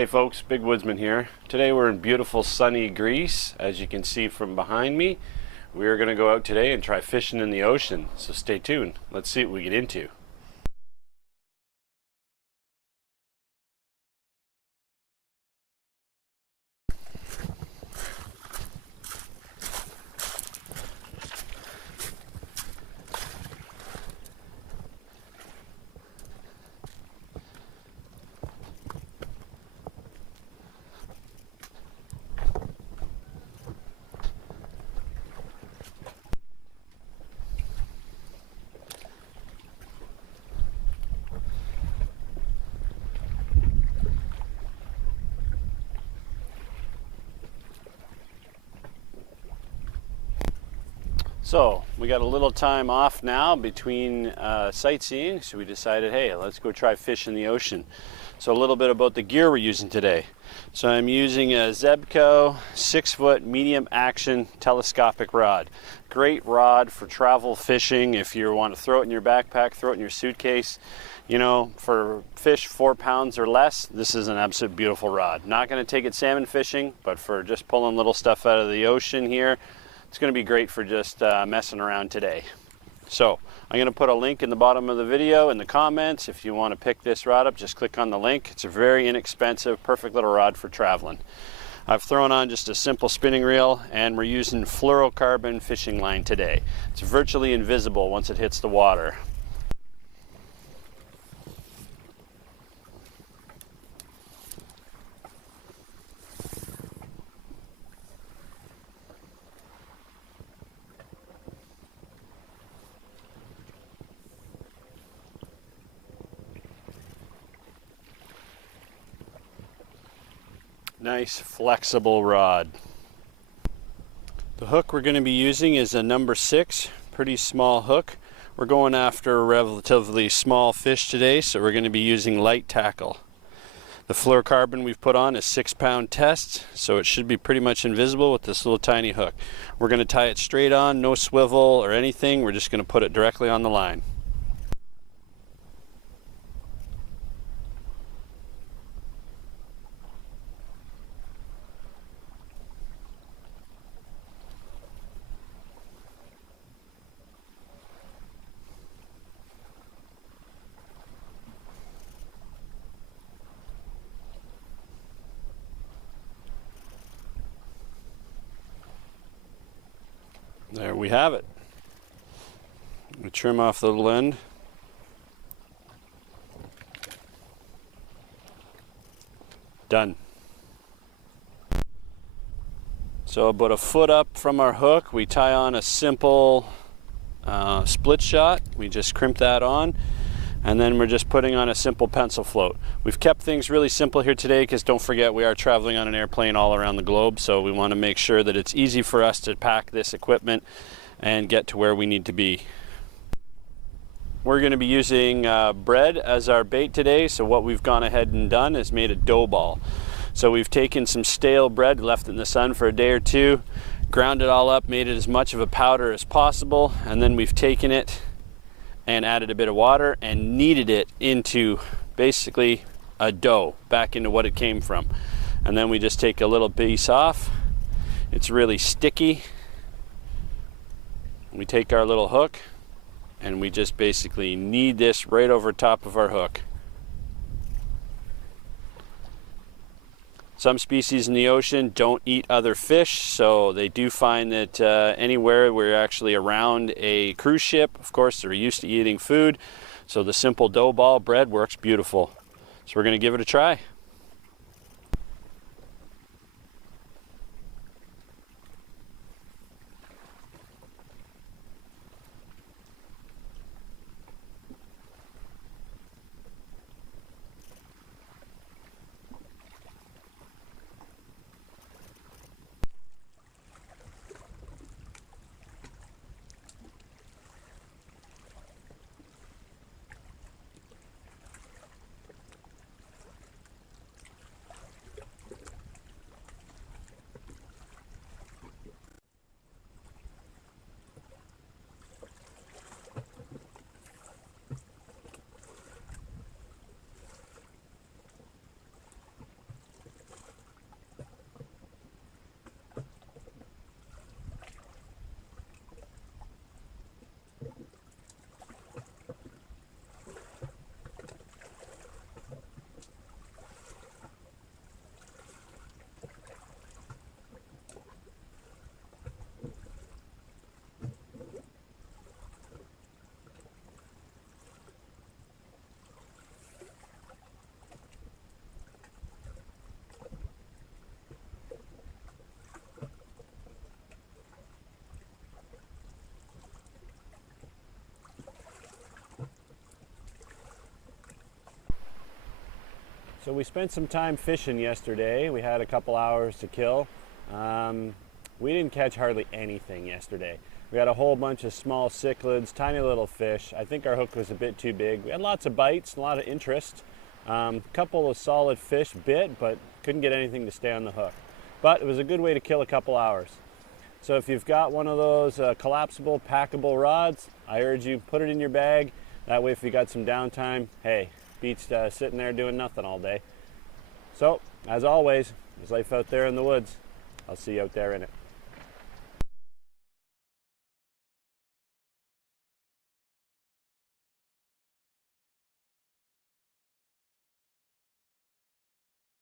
Hey folks, Big Woodsman here. Today we're in beautiful sunny Greece. As you can see from behind me, we are going to go out today and try fishing in the ocean. So stay tuned. Let's see what we get into. So we got a little time off now between sightseeing, so we decided, hey, let's go try fish in the ocean. So a little bit about the gear we're using today. So I'm using a Zebco 6-foot medium action telescopic rod. Great rod for travel fishing. If you want to throw it in your backpack, throw it in your suitcase. You know, for fish 4 pounds or less, this is an absolute beautiful rod. Not going to take it salmon fishing, but for just pulling little stuff out of the ocean here, it's going to be great for just messing around today. So I'm going to put a link in the bottom of the video in the comments. If you want to pick this rod up, just click on the link. It's a very inexpensive, perfect little rod for traveling. I've thrown on just a simple spinning reel, and we're using fluorocarbon fishing line today. It's virtually invisible once it hits the water. Nice flexible rod. The hook we're going to be using is a number 6, pretty small hook. We're going after a relatively small fish today, so we're going to be using light tackle. The fluorocarbon we've put on is 6-pound test, so it should be pretty much invisible with this little tiny hook. We're going to tie it straight on, no swivel or anything. We're just going to put it directly on the line. There we have it. We trim off the little end. Done. So about a foot up from our hook, we tie on a simple split shot. We just crimp that on, and then we're just putting on a simple pencil float. We've kept things really simple here today because don't forget we are traveling on an airplane all around the globe, so we want to make sure that it's easy for us to pack this equipment and get to where we need to be. We're going to be using bread as our bait today, so what we've gone ahead and done is made a dough ball. So we've taken some stale bread, left it in the sun for a day or two, ground it all up, made it as much of a powder as possible, and then we've taken it and added a bit of water and kneaded it into basically a dough, back into what it came from. And then we just take a little piece off. It's really sticky. We take our little hook and we just basically knead this right over top of our hook. Some species in the ocean don't eat other fish, so they do find that anywhere we're actually around a cruise ship, of course, they're used to eating food, so the simple dough ball bread works beautiful. So we're going to give it a try. So we spent some time fishing yesterday. We had a couple hours to kill. We didn't catch hardly anything yesterday. We had a whole bunch of small cichlids, tiny little fish. I think our hook was a bit too big. We had lots of bites, a lot of interest. A couple of solid fish bit, but couldn't get anything to stay on the hook. But it was a good way to kill a couple hours. So if you've got one of those collapsible, packable rods, I urge you put it in your bag. That way if you got some downtime, hey, beats sitting there doing nothing all day. So, as always, there's life out there in the woods. I'll see you out there in it.